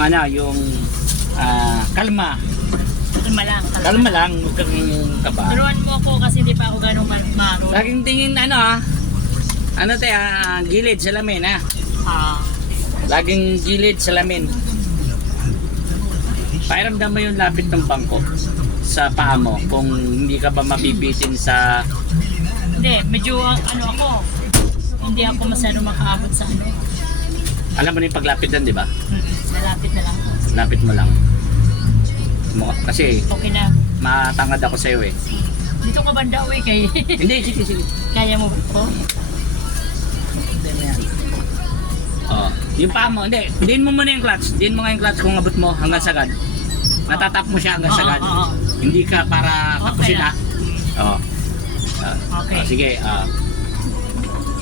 Yung ano, yung ah, kalma. Kalma lang. Kalma. Kalma lang, huwag kang kaba. Turuan mo ako kasi hindi pa ako ganong ma- marunong. Laging tingin ano ah. Ano te ah, gilid salamin ah. Ah. Laging gilid salamin. Pakiramdam mo yung lapit ng bangko sa paa mo kung hindi ka ba mabibitin sa Hindi, medyo ah, ano ako. Hindi ako masyado makaabot sa ano. alam mo na yung paglapit doon, di ba? Hmm, Nalapit na lang. Lapit mo lang. Mo- Kasi Okay na. matangad ako sa iyo eh. Dito ka banda uwi kay. Hindi, sige, sige. Kaya mo ba ito? Oh, yung paa mo, hindi. Diin mo muna yung clutch. Diin mo nga yung clutch kung abot mo hanggang sagad. Natatap mo siya hanggang Oo, sagad. oo, oo. Hindi ka para Okay kapusin na. ha. Oo. Ah, Okay. ah, sige. ah.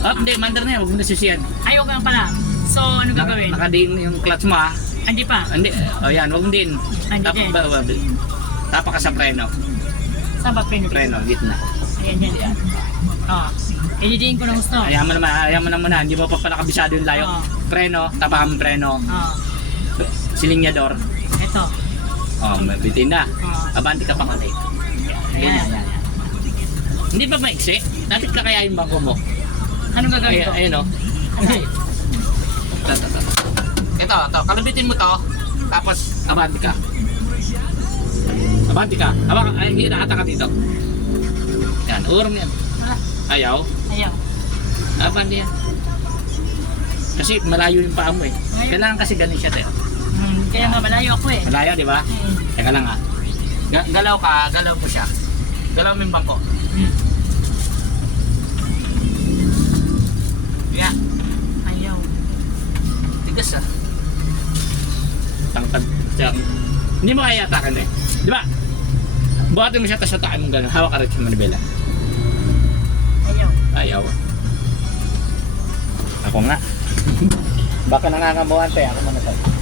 oh, hindi. Mandar na yan. Huwag mo na sisiyan. Ayaw ka pala. So, ano Naka- gagawin? Nakadiin mo yung clutch mo ha. Hindi pa. Hindi. Oh, yan. Huwag mo din. Hindi Tap, din. ba, ba, tapa ka sa preno. Saan ba pino? Preno, gitna. Ayan, yan. Yan. Oh. Ididiin ko ng gusto. Ayaw mo naman, ayaw mo naman muna. Hindi mo pa pala kabisado yung layo. Preno, tapakan mo preno. Oh. Silinyador. Ito. Oh, mabitin na. Oh. Abanti ka pa katay. Ayan. Hindi ba maiksi? Lapit ka kaya yung bangko mo? Anong gagawin ko? ayun o. Okay. Ito, ito, ito. Ito, ito. Kalabitin mo to. Tapos, abanti ka. Abanti ka. Abang, ay, hindi nakata ka dito. Yan, urong yan. Ayaw. Ayaw. Abanti yan. Kasi malayo yung paa mo eh. Kailangan kasi ganun siya tayo. Hmm, kaya nga malayo ako eh. Malayo, di ba? Hmm. Teka lang ah. Ga- galaw ka, galaw mo siya. Galaw mo yung bangko. Tigas ah. Tangkad siyang... Hindi mo kaya atakan eh. Di ba? Buhatin mo siya tapos atakan mo gano'n. Hawak ka rin sa manibela. Ayaw. Ayaw. Ako nga. Baka nangangamuhan tayo. Ako muna tayo.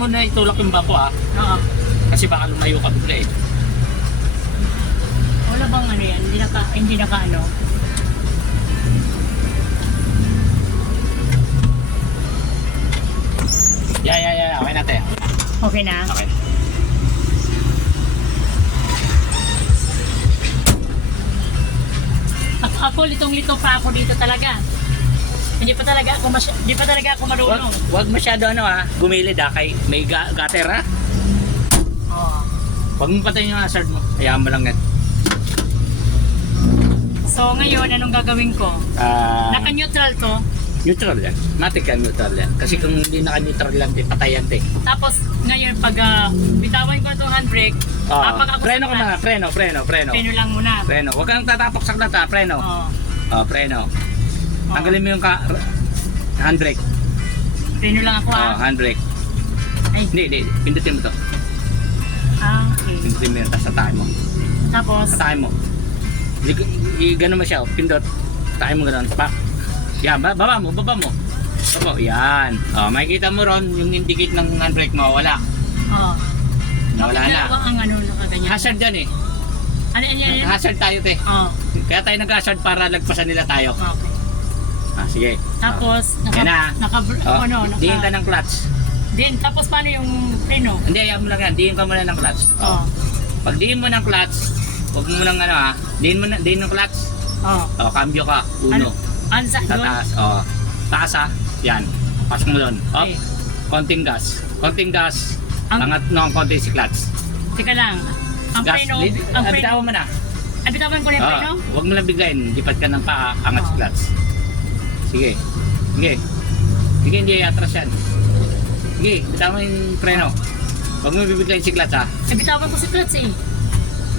Mo na itulak yung bako ah. Oo. Kasi baka lumayo ka bigla eh. Wala bang ano yan? Hindi naka, hindi naka ano? Yeah, yeah, yeah. Okay na tayo. Okay na? Okay. Ako, ako litong-lito pa ako dito talaga. Hindi pa talaga ako masy- hindi pa talaga ako Wag, marunong. wag masyado ano ah. Gumilid ah. Kay, may ga gutter ah. Oo. Wag mo patayin yung hazard mo. Hayaan mo lang yan. So ngayon, anong gagawin ko? Ah, Naka-neutral to. neutral yan. Matik yan, neutral yan. Kasi kung hindi naka-neutral yan, di patay yan, te. Tapos ngayon, pag uh, bitawan ko itong handbrake, Ah, kapag ako preno ka clutch, muna, preno, preno, preno. Peno lang muna. Preno. Huwag kang tatapok sa klata, preno. Oo. Oh, preno. Tanggalin mo yung ka handbrake. Peno lang ako Oh, ah. handbrake. Ay, Hindi, hindi. Pindutin mo to. ah, okay. Pindutin mo yun, tapos atakin mo. Tapos, Atakin mo. I, i, gano'n mo siya, oh. pindot. Atakin mo gano'n. Pa. Yan, ba- baba mo, baba mo. Baba mo, yan. Oh, makikita mo ron, yung indicate ng handbrake mo, wala. oh. Nawala Bakit na. dalawa ang ano, nakaganyan? Hazard yan eh. Ano yan yan? Hazard tayo, te. Oh, Kaya tayo nag-hazard para lagpasan nila tayo. okay. Ah, sige. Tapos, naka, Yan na. naka, Oh, ano, naka, diin ka ng clutch. Din, tapos paano yung preno? Hindi, ayaw mo lang yan. Diin ka muna ng clutch. Oh, Pag diin mo ng clutch, huwag mo nang ano ha. Diin mo na, diin ng clutch. oh. O, cambio ka. Uno. Ano sa Sa doon? taas. O, taas ha. Yan. Pasok mo doon. Up. Okay. Konting gas. Konting gas. Ang- Angat no, konti si clutch. Teka lang. Ang gas. preno, Di- ang ah, preno. bitawan mo na. Ay, bitawan ko na yung Ah, preno? huwag mo lang biglayin. Lipat ka ng paa. Angat si Oh. clutch. Sige. Sige. Sige, hindi atras yan. Sige, bitawan mo yung preno. Huwag mo bibiglayin si clutch ha. Ay, bitawan ko si clutch eh.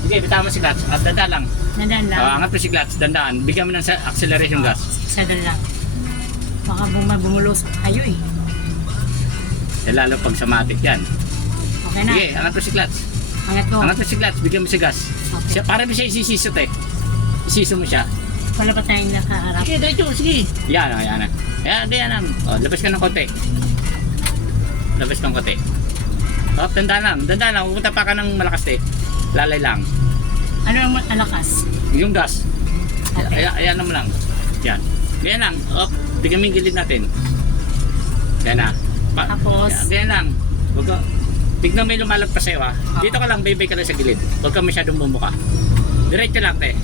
Sige, bitawan mo si clutch. At dada lang. Nandan lang. Ah, angat mo si clutch, dandaan. Bigyan mo ng sa- acceleration gas. Saddle lang. Baka buma bumulos tayo eh. Eh, lalo pag sa matik yan. Okay na. Sige, angat mo si clutch. Angat ko. Angat mo si bigyan mo si gas. Okay. Siya, para mo siya isisisot eh. Isiso mo siya. Wala pa tayong nakaharap. Sige, diretso, sige. Yan, oh, yan. Yan, yan, yan. Oh, labas ka ng konti. Labas ka ng konti. Oh, tandaan lang, tandaan lang. Pupunta pa ka ng malakas eh. Lalay lang. Ano ang alakas? Yung gas. Okay. Ayan, ayan naman lang. Yan. Ganyan lang. Oh, bigyan mo gilid natin. Yan na. Pa- Tapos? Yan, ganyan lang. Huwag ka, tignan mo yung lumalagpas sa'yo ha. Ah. Dito ka lang, baby ka lang sa gilid. Huwag ka masyadong bumuka. Diretso lang, te.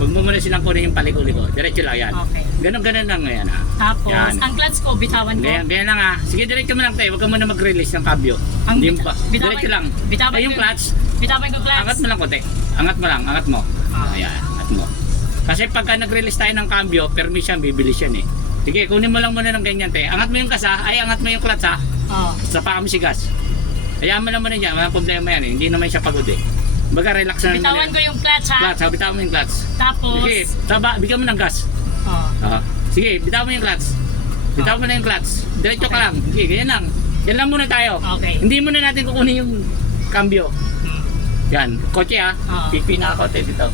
Huwag mo muna silang kunin yung paliko-liko. Diretso lang yan. Okay. Ganon-ganon lang ngayon ha. Tapos, Yan. ang clutch ko, bitawan ko. Ganyan, ganyan lang ha. Sige, diretso mo lang, te. Huwag ka muna mag-release ng kabyo. Ang Hindi mo pa. bitawan- Diretso lang. bitawan Ay, yung clutch, Bitawan ko clutch. Angat mo lang konti. Angat mo lang, angat mo. Ah. Ayan, angat mo. Kasi pagka nag-release tayo ng cambio, permission, bibilis yan eh. Sige, kunin mo lang muna ng ganyan, te. Angat mo yung gas ha. Ay, angat mo yung clutch ha. Oh. Sa pa kami si gas. Hayaan mo naman yan. Walang problema yan eh. Hindi naman siya pagod eh. Baga, relax na. Bitawan ko yung clutch ha. Clutch, ha. Bitawan mo yung clutch. Tapos, Sige, taba, bigyan mo ng gas. oh. Ah. Sige, bitawan mo yung clutch. Bitawan mo na yung clutch. Diretso ka lang. Sige, ganyan lang. Yan lang muna tayo. Okay. Hindi muna natin kukunin yung cambio. Hmm. Yan, kotse ha. Oo. Pipi na ako te dito.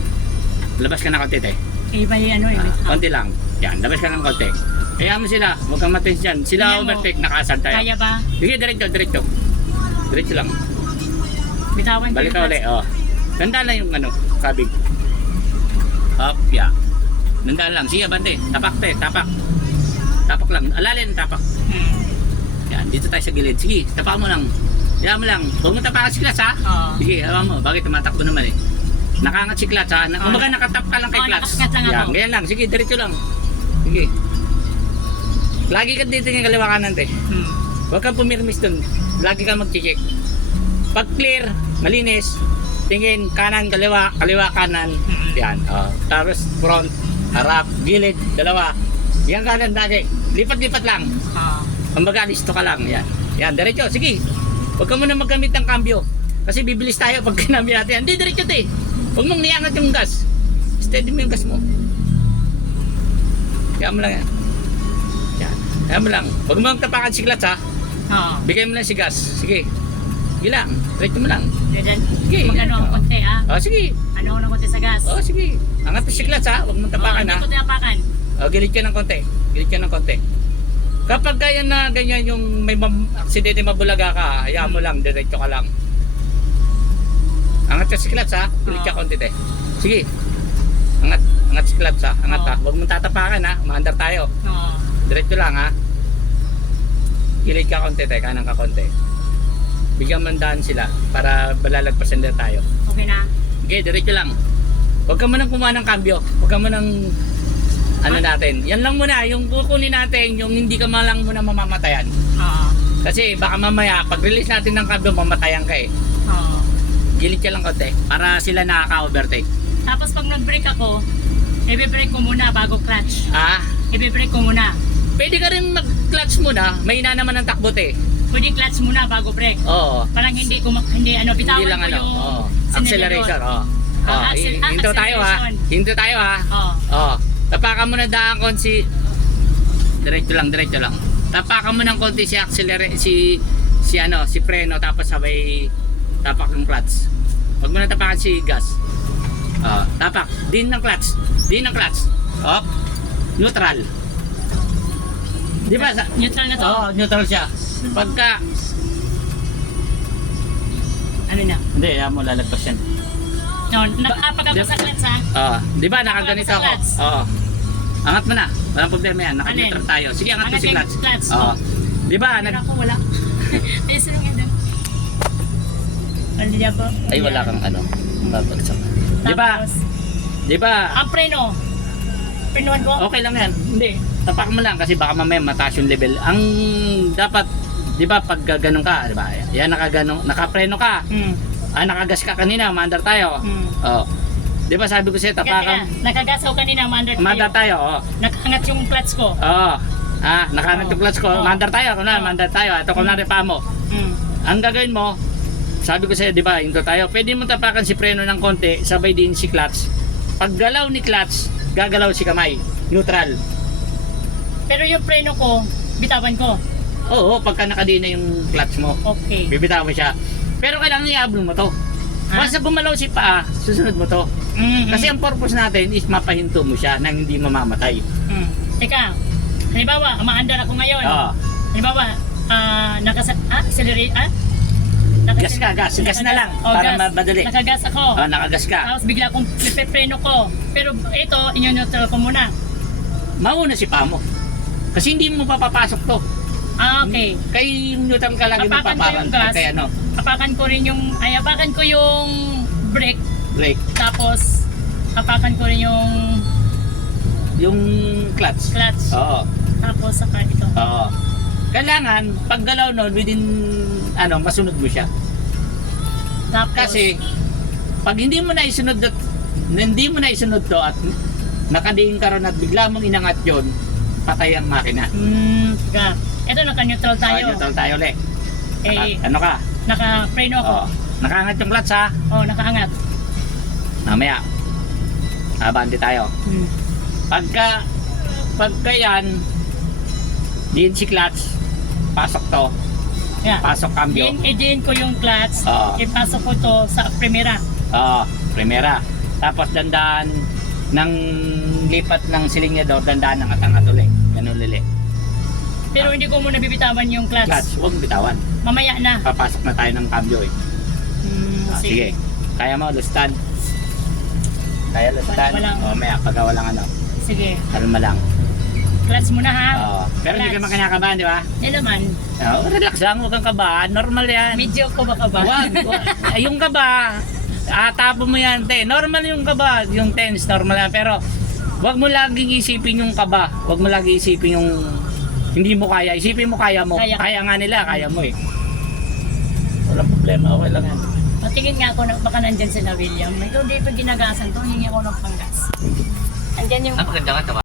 Labas ka na konti te. Iba yung ano eh. Ah, konti lang. Yan, labas ka ng konti. Kaya mo sila, huwag kang matins dyan. Sila mo. overtake, nakasad tayo. Kaya ba? Sige, diretso, diretso. Diretso lang. Bitawan ko Balik ka ulit, oh. Tanda lang yung ano, kabig. Up, yeah. Tandaan lang. Sige, bante. Tapak te, tapak. Tapak lang. Alalin, tapak. Yan, dito tayo sa gilid. Sige, tapak mo lang. Yan mo lang. Huwag mo tapakan si Klas, ha? Oo. Sige, hawa mo. Bakit tumatakbo naman eh? Nakangat si Klats ha? Na, Ah. Kumbaga nakatap ka lang kay Oo, Klats. nakakat lang Yan, ako. ganyan lang. Sige, diretso lang. Sige. Lagi ka dito ng kaliwa kanan, te. Hmm. Huwag kang pumirmis dun. Lagi kang mag-check. Pag clear, malinis, tingin kanan, kaliwa, kaliwa, kanan. Yan. Oh. Tapos front, harap, gilid, dalawa. Yan kanan lagi. Lipat-lipat lang. Ah. Kumbaga, listo ka lang. Yan. Yan, diretso. Sige. Huwag ka muna maggamit ng cambio. Kasi bibilis tayo pag kinambi natin. Hindi, diretso te. Huwag mong niangat yung gas. Steady mo yung gas mo. Kaya mo lang yan. Yan. Kaya mo lang. Huwag mo tapakan si clutch ha. Oo. Bigay mo lang si gas. Sige. Sige lang. Diretso mo lang. Diyan. Sige. Mag-ano ang konti ha. O, sige. Ano ako ng konti sa gas. O, sige. Angat mo si clutch ha. Huwag mong tapakan Oo, ha. Hindi ko tinapakan. O, gilid ka ng konti. Gilid ka ng konti. Kapag kaya na ganyan yung may aksidente mabulaga ka, hayaan mo lang, diretso ka lang. Angat ka si clutch ha. Gilid ka Oo. konti te. Sige. Angat. Angat si clutch ha. Angat Oo. ha. Huwag mong tatapakan ha. Umaandar tayo. Oo. Diretso lang ha. Gilid ka konti te. Kanan ka konti. Bigyan mo ng daan sila para balalagpasan na tayo. Okay na. Okay, diretso lang. Huwag ka munang kumuha ng cambio. Huwag ka munang ano natin. Yan lang muna, yung kukunin natin, yung hindi ka malang muna mamamatayan. Oo. Kasi baka mamaya, pag release natin ng cambio, mamatayan ka eh. Oo. Gilid ka lang konti para sila nakaka-overtake. Tapos pag nag-brake ako, i-brake ko muna bago clutch. Ah, I-brake ko muna. pwede ka rin mag-clutch muna. May ina naman ang takbo te. Pwede clutch muna bago brake. Oo. Parang hindi ko hindi ano bitawan Hindi lang ko ano. yung accelerator. Acceleration. Oo. Ah, Oo. accel- ah, Hinto tayo ha. acceleration. Hinto tayo ha. Oo. Oh, tapakan mo na daan kon si diretso lang, diretso lang. Tapakan mo ng konti si accelerate si si ano, si preno tapos sabay tapak ng clutch. Huwag mo na tapakan si gas. Oh, tapak. Din ng clutch. Din ng clutch. Up. Neutral. Di ba? Neutral na to. oh, neutral siya. Pagka Ano na? hindi, yan mo lalagpas yan. No, Di- sa. Oh, di ba nakaganito ako? Oo. Angat mo na. Walang problema yan. Naka-neutral tayo. Sige, angat mo si clutch, Oo. Di ba? Nag ako wala. Ayos lang yan. Ano niya po? Ay, wala kang ano. Babagsak. Di ba? Di ba? Ang preno. Prenuan ko. Okay lang yan. Hindi. Tapak mo lang kasi baka mamaya mataas yung level. Ang dapat, di ba, pag ganun ka, di ba? Yan, nakaganon, nakapreno ka. Hmm. Ah, nakagas ka kanina, maandar tayo. Hmm. Oh. Di ba sabi ko sa'yo, tapakan, nakagasaw kanina, mandar maandar tayo. tayo. Oh. Nakakangat yung clutch ko. Oo. Ah, nakahanap yung clutch ko. Oo. Maandar tayo. Na, Oo. maandar tayo. Ito kung na pa mo. Hmm. Ang gagawin mo, sabi ko sa'yo, di ba, into tayo. Pwede mo tapakan si preno ng konti, sabay din si clutch. Pag galaw ni clutch, gagalaw si kamay. Neutral. Pero yung preno ko, bitawan ko. Oo, pagka nakadina yung clutch mo, Okay. bibitawan siya. Pero kailangan i-ablo mo to. Ah? Once na gumalaw si paa, susunod mo to. Mm, Kasi ang purpose natin is mapahinto mo siya nang hindi mamamatay. mm. Teka, halimbawa, umaandar ako ngayon. Oo. Halimbawa, ah, nakasa... Ah, accelerate, ah? Naka- Gas ka, gas. Gas na lang, Oh, para gas. ma- madali. Nakagas ako. Ah, nakagas ka. Tapos bigla akong pipepreno ko. Pero ito, inyo-neutral ko muna. Mauna si paa mo. Kasi hindi mo papapasok to. Ah, okay. Kay neutral ka lagi Apakan ko yung gas. Kaya ano, Apakan ko rin yung... Ay, apakan ko yung brake. brake. Tapos, apakan ko rin yung Yung clutch. clutch. Oo. Tapos, saka ito. Oo. Kailangan, pag galaw nun, within, ano, masunod mo siya. Tapos, Kasi, pag hindi mo na isunod at, hindi mo na isunod to at nakadiin ka ron at bigla mong inangat yon patay ang makina. Hmm, teka. Ito, naka-neutral tayo. Ah, neutral tayo ulit. Naka, Eh, ano ka? naka-preno ako. Oo. Nakaangat yung clutch ha. Oh, nakaangat. Mamaya. Abante tayo. Hmm. Pagka, pagka yan, din si clutch, pasok to, Yeah. pasok cambio. Din, i-din ko yung clutch. Oo. Ipasok ko to sa primera. Oo, primera. Tapos dandan ng lipat ng silinyador, dandan ng atangat ulit. Ganun lili. Pero hindi ko muna bibitawan yung clutch. Clutch, huwag mo bitawan. Mamaya na. Papasok na tayo ng cambio eh. Hmm, Ah, sige. Kaya mo, lustan. Kaya lustan. Walang- O, maya, pagka walang ano, Sige. kalma lang. Clutch muna ha. Oo. Pero hindi ka naman kinakabahan, di ba? Hindi naman. Oo, relax lang, huwag kang kabahan. Normal yan. Medyo ko ba? Wag, wag. Ay, yung kaba, ah, tapo mo yan, te. Normal yung kaba, yung tense, normal yan. Pero, wag mo laging isipin yung kaba. Wag mo laging isipin yung hindi mo kaya. Isipin mo kaya mo. Kaya. Kaya, nga nila, kaya mo eh. Walang problema, okay lang yan. Patingin nga ako na baka nandyan sila William. Ikaw di pa ginagasan to, hingi ako ng panggas. Andyan yung Ah, maganda ka,